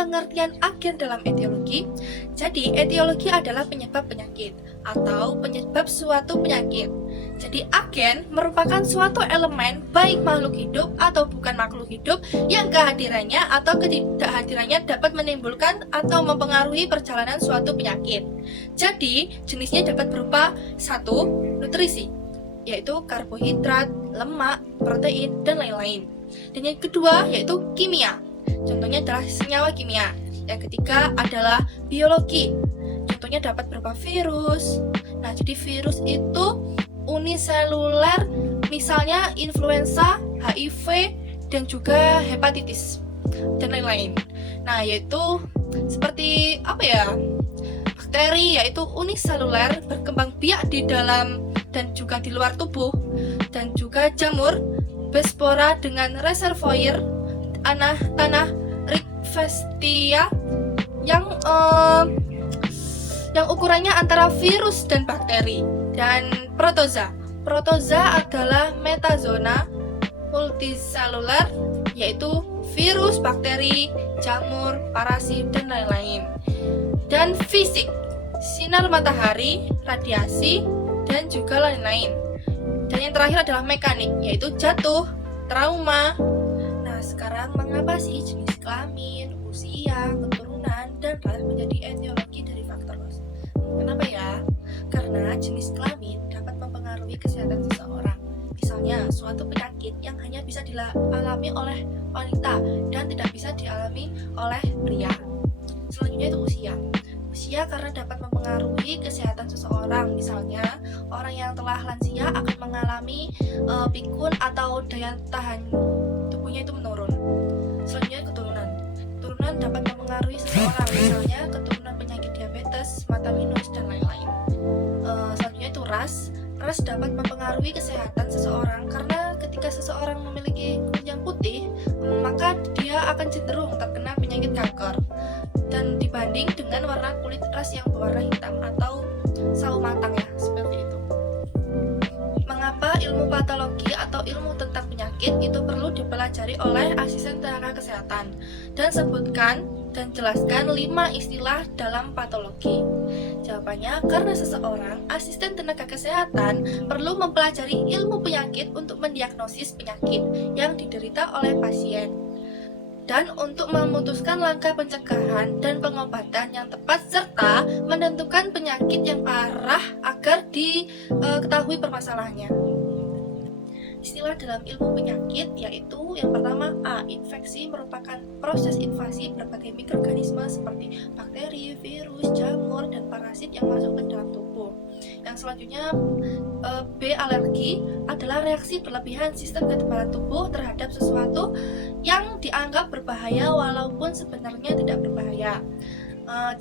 pengertian agen dalam etiologi. Jadi, etiologi adalah penyebab penyakit atau penyebab suatu penyakit. Jadi, agen merupakan suatu elemen baik makhluk hidup atau bukan makhluk hidup yang kehadirannya atau ketidakhadirannya dapat menimbulkan atau mempengaruhi perjalanan suatu penyakit. Jadi, jenisnya dapat berupa 1. Nutrisi, yaitu karbohidrat, lemak, protein, dan lain-lain. Dan yang kedua yaitu kimia. Contohnya adalah senyawa kimia. Yang ketiga adalah biologi. Contohnya dapat berupa virus. Nah, jadi virus itu uniseluler, misalnya influenza, HIV, dan juga hepatitis, dan lain-lain. Nah, yaitu seperti bakteri, yaitu uniseluler, berkembang biak di dalam dan juga di luar tubuh, dan juga jamur, bespora dengan reservoir tanah rickettsia yang ukurannya antara virus dan bakteri. Dan protoza adalah metazona multiseluler, yaitu virus, bakteri, jamur, parasit, dan lain-lain. Dan fisik, sinar matahari, radiasi, dan juga lain-lain. Dan yang terakhir adalah mekanik, yaitu jatuh, trauma. Nah, sekarang mengapa sih jenis kelamin, usia, keturunan, dan ras menjadi etiologi dari faktor loss? Kenapa ya? Karena jenis kelamin dapat mempengaruhi kesehatan seseorang. Misalnya, suatu penyakit yang hanya bisa dialami oleh wanita dan tidak bisa dialami oleh pria. Selanjutnya itu usia. Usia karena dapat mempengaruhi kesehatan seseorang. Misalnya, orang yang telah lansia akan mengalami pikun atau daya tahan tubuhnya itu menurun. Selanjutnya keturunan. Keturunan dapat mempengaruhi seseorang. Misalnya, keturunan penyakit diabetes, mata minus, dan lain-lain. Selanjutnya itu ras. Ras dapat mempengaruhi kesehatan seseorang karena ketika seseorang memiliki kulit yang putih, maka dia akan cenderung terkena penyakit kanker. Dan dibanding dengan warna kulit ras yang berwarna hitam atau sawo matang ya, seperti itu. Mengapa ilmu patologi atau ilmu tentang penyakit itu perlu dipelajari oleh asisten tenaga kesehatan? Dan sebutkan dan jelaskan 5 istilah dalam patologi. Jawabannya, karena seseorang asisten tenaga kesehatan perlu mempelajari ilmu penyakit untuk mendiagnosis penyakit yang diderita oleh pasien, dan untuk memutuskan langkah pencegahan dan pengobatan yang tepat, serta menentukan penyakit yang parah agar diketahui permasalahannya. Istilah dalam ilmu penyakit yaitu yang pertama A. Infeksi merupakan proses invasi berbagai mikroorganisme seperti bakteri, virus, jamur, dan parasit yang masuk ke dalam tubuh. Yang selanjutnya B. Alergi adalah reaksi berlebihan sistem kekebalan tubuh terhadap sesuatu yang dianggap berbahaya walaupun sebenarnya tidak berbahaya.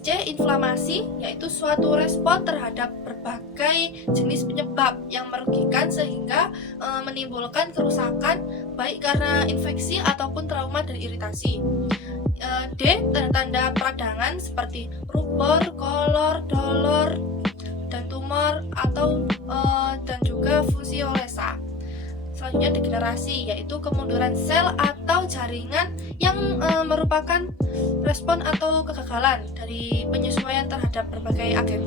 C. Inflamasi, yaitu suatu respon terhadap berbagai jenis penyebab yang merugikan sehingga menimbulkan kerusakan baik karena infeksi ataupun trauma dan iritasi. D. Tanda-tanda peradangan seperti rubor, kolor, dolor, dan tumor dan juga fusiolesa. Selanjutnya degenerasi, yaitu kemunduran sel atau jaringan yang merupakan respon atau kegagalan dari penyesuaian terhadap berbagai agen.